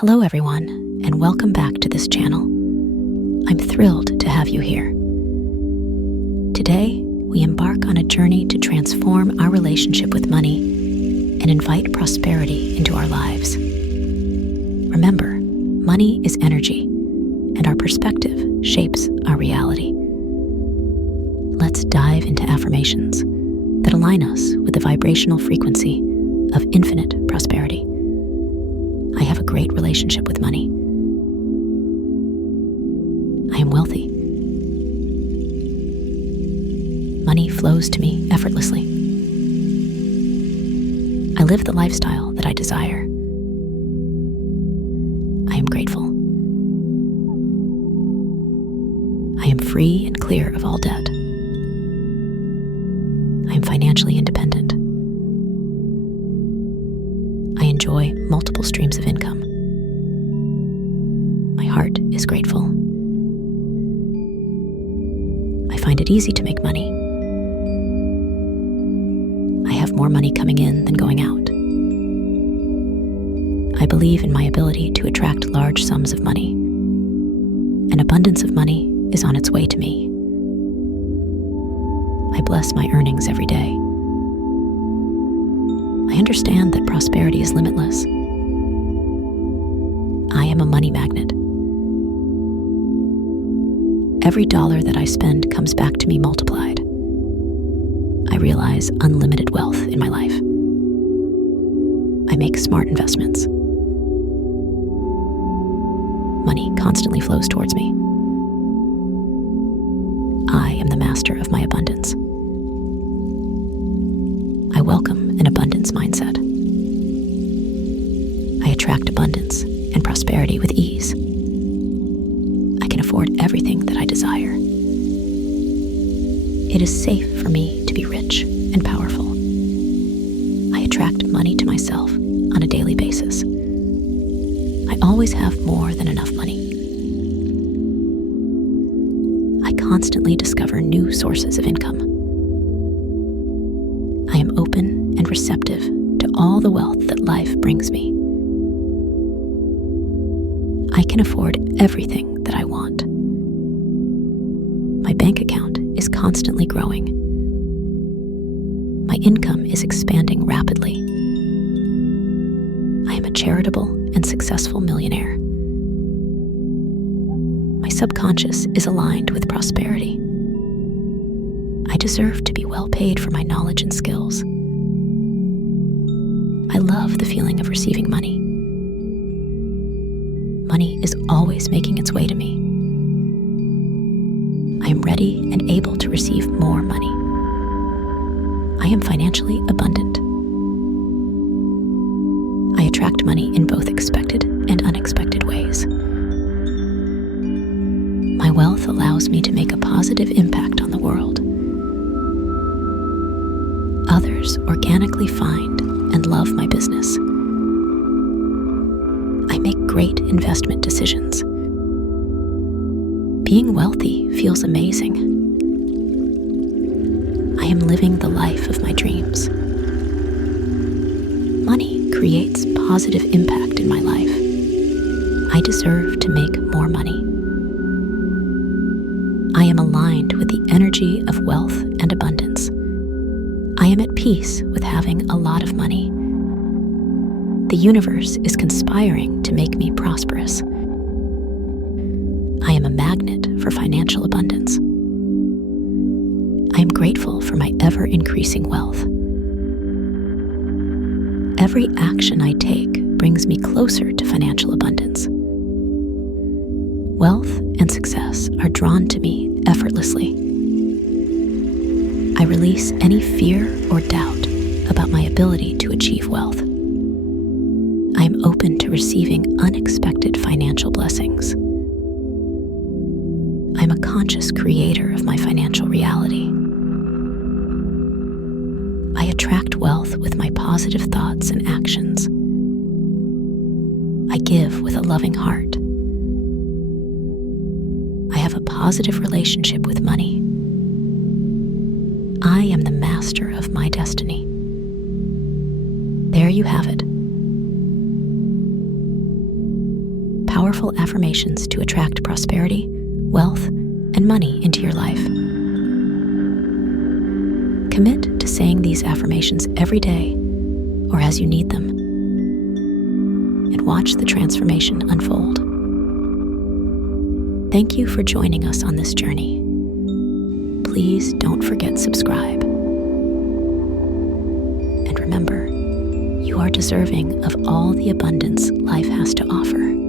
Hello everyone, and welcome back to this channel. I'm thrilled to have you here. Today, we embark on a journey to transform our relationship with money and invite prosperity into our lives. Remember, money is energy, and our perspective shapes our reality. Let's dive into affirmations that align us with the vibrational frequency of infinite prosperity. I have a great relationship with money. I am wealthy. Money flows to me effortlessly. I live the lifestyle that I desire. I am grateful. I am free and clear of all debt. I am financially independent. I enjoy multiple streams of income. My heart is grateful. I find it easy to make money. I have more money coming in than going out. I believe in my ability to attract large sums of money. An abundance of money is on its way to me. I bless my earnings every day. I understand that prosperity is limitless. I am a money magnet. Every dollar that I spend comes back to me multiplied. I realize unlimited wealth in my life. I make smart investments. Money constantly flows towards me. I am the master of my abundance. I welcome an abundance mindset. I attract abundance and prosperity with ease. I can afford everything that I desire. It is safe for me to be rich and powerful. I attract money to myself on a daily basis. I always have more than enough money. I constantly discover new sources of income. I am open and receptive to all the wealth that life brings me. I can afford everything that I want. My bank account is constantly growing. My income is expanding rapidly. I am a charitable and successful millionaire. My subconscious is aligned with prosperity. I deserve to be well paid for my knowledge and skills. I love the feeling of receiving money. Money is always making its way to me. I am ready and able to receive more money. I am financially abundant. I attract money in both expected and unexpected ways. My wealth allows me to make a positive impact on the world. Others organically find and love my business. I make great investment decisions. Being wealthy feels amazing. I am living the life of my dreams. Money creates positive impact in my life. I deserve to make more money. I am aligned with the energy of wealth and abundance. I am at peace with having a lot of money. The universe is conspiring to make me prosperous. I am a magnet for financial abundance. I am grateful for my ever-increasing wealth. Every action I take brings me closer to financial abundance. Wealth and success are drawn to me effortlessly. I release any fear or doubt about my ability to achieve wealth. I am open to receiving unexpected financial blessings. I am a conscious creator of my financial reality. I attract wealth with my positive thoughts and actions. I give with a loving heart. I have a positive relationship with money. I am the master of my destiny. There you have it. powerful affirmations to attract prosperity, wealth, and money into your life. Commit to saying these affirmations every day or as you need them, and watch the transformation unfold. Thank you for joining us on this journey. Please don't forget subscribe. And remember, you are deserving of all the abundance life has to offer.